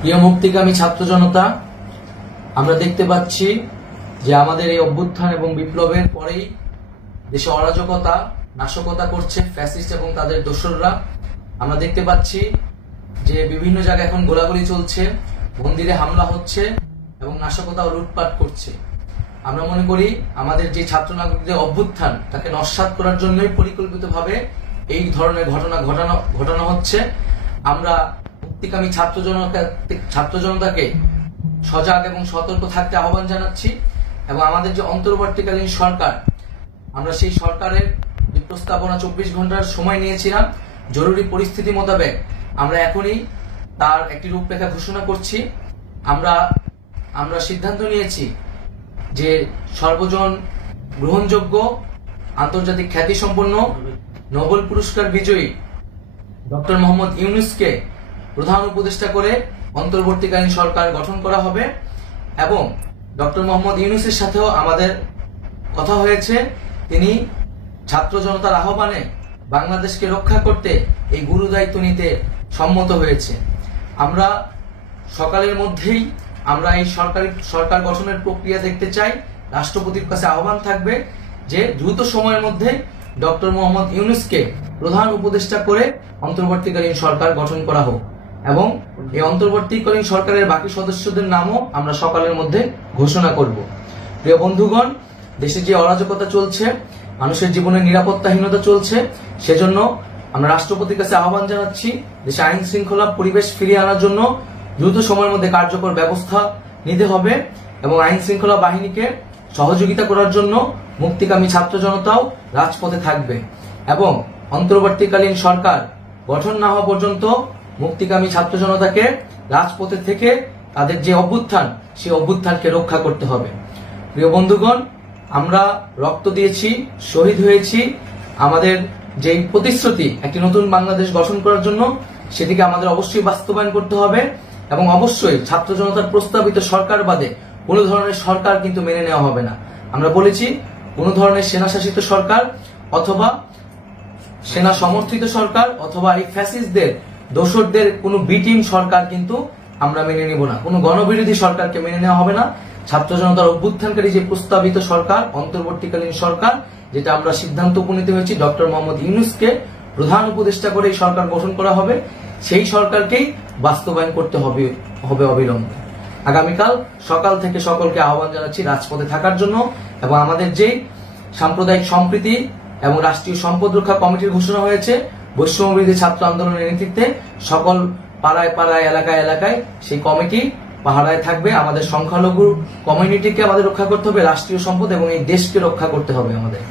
প্রিয় মুক্তিকামী ছাত্র জনতা, আমরা দেখতে পাচ্ছি যে আমাদের এই অভ্যুত্থান এবং বিপ্লবের পরেই দেশে অরাজকতা নাশকতা করছে ফ্যাসিস্ট এবং তাদের দোসররা। আমরা দেখতে পাচ্ছি যে বিভিন্ন জায়গায় এখন গোলাগুলি চলছে, মন্দিরে হামলা হচ্ছে এবং নাশকতা ও লুটপাট করছে। আমরা মনে করি আমাদের যে ছাত্র নাগরিকদের অভ্যুত্থান তাকে নস্যাৎ করার জন্যই পরিকল্পিতভাবে এই ধরনের ঘটনা ঘটানো হচ্ছে। আমরা মুক্তিকামী ছাত্র জনতাকে সজাগ এবং সতর্ক থাকতে আহ্বান জানাচ্ছি এবং আমাদের যে অন্তর্বর্তীকালীন সরকার, আমরা সেই সরকারের যে প্রস্তাবনা 24 ঘন্টার সময় নিয়েছিলাম, জরুরি পরিস্থিতি মোতাবেক আমরা এখনই তার একটি রূপরেখা ঘোষণা করছি। আমরা সিদ্ধান্ত নিয়েছি যে সর্বজন গ্রহণযোগ্য আন্তর্জাতিক খ্যাতিসম্পন্ন নোবেল পুরস্কার বিজয়ী ডক্টর মোহাম্মদ ইউনূসকে প্রধান উপদেষ্টা করে অন্তর্বর্তীকালীন সরকার গঠন করা হবে এবং ডক্টর মোহাম্মদ ইউনূসের সাথেও আমাদের কথা হয়েছে। তিনি ছাত্র জনতার আহ্বানে বাংলাদেশকে রক্ষা করতে এই গুরু দায়িত্ব নিতে সম্মত হয়েছে। আমরা সকালের মধ্যেই আমরা এই সরকার গঠনের প্রক্রিয়া দেখতে চাই। রাষ্ট্রপতির কাছে আহ্বান থাকবে যে দ্রুত সময়ের মধ্যে ডক্টর মোহাম্মদ ইউনূসকে প্রধান উপদেষ্টা করে অন্তর্বর্তীকালীন সরকার গঠন করা হোক এবং এই অন্তর্বর্তীকালীন সরকারের বাকি সদস্যদের নামও আমরা সকালের মধ্যে ঘোষণা করব। প্রিয় বন্ধুগণ, দেশে যে অরাজকতা চলছে, মানুষের জীবনের নিরাপত্তাহীনতা চলছে, সেজন্য আমরা রাষ্ট্রপতির কাছে আহ্বান জানাচ্ছি দেশে আইন শৃঙ্খলা পরিবেশ ফিরিয়ে আনার জন্য দ্রুত সময়ের মধ্যে কার্যকর ব্যবস্থা নিতে হবে এবং আইন শৃঙ্খলা বাহিনীকে সহযোগিতা করার জন্য মুক্তিকামী ছাত্র জনতাও রাজপথে থাকবে এবং অন্তর্বর্তীকালীন সরকার গঠন না হওয়া পর্যন্ত মুক্তিকামী ছাত্র জনতাকে রাজপথে থেকে তাদের যে অভ্যুত্থান, সেই অভ্যুত্থানকে রক্ষা করতে হবে। প্রিয় বন্ধুগণ, আমরা রক্ত দিয়েছি, শহীদ হয়েছি। আমাদের যে প্রতিশ্রুতি একটি নতুন বাংলাদেশ গঠন করার জন্য, সেটিকে আমাদের অবশ্যই বাস্তবায়ন করতে হবে এবং অবশ্যই ছাত্র জনতার প্রস্তাবিত সরকার বাদে কোনো ধরনের সরকার কিন্তু মেনে নেওয়া হবে না। আমরা বলেছি কোনো ধরনের সেনা শাসিত সরকার অথবা সেনা সমর্থিত সরকার অথবা এই ফ্যাসিস্টদের দোসরদের কোনো বিটিম সরকার কিন্তু আমরা মেনে নেব না। কোনো গণবিরোধী সরকারকে মেনে নেওয়া হবে না। ছাত্র জনতার অভ্যুত্থানকারী যে প্রস্তাবিত সরকার, অন্তর্বর্তীকালীন সরকার, যেটা আমরা সিদ্ধান্ত উপনীত হয়েছি ডক্টর মোহাম্মদ ইউনূসকে প্রধান উপদেষ্টা করে এই সরকার গঠন করা হবে, সেই সরকারকেই বাস্তবায়ন করতে হবে অবিলম্বে। আগামীকাল সকাল থেকে সকলকে আহ্বান জানাচ্ছি রাজপথে থাকার জন্য এবং আমাদের যে সাম্প্রদায়িক সম্প্রীতি এবং রাষ্ট্রীয় সম্পদ রক্ষা কমিটির ঘোষণা হয়েছে বৈষম্যবিরোধী ছাত্র আন্দোলনের নেতৃত্বে, সকল পাড়ায় পাড়ায় এলাকায় এলাকায় সেই কমিটি পাহারায় থাকবে। আমাদের সংখ্যালঘু কমিউনিটিকে আমাদের রক্ষা করতে হবে, রাষ্ট্রীয় সম্পদ এবং এই দেশকে রক্ষা করতে হবে আমাদের।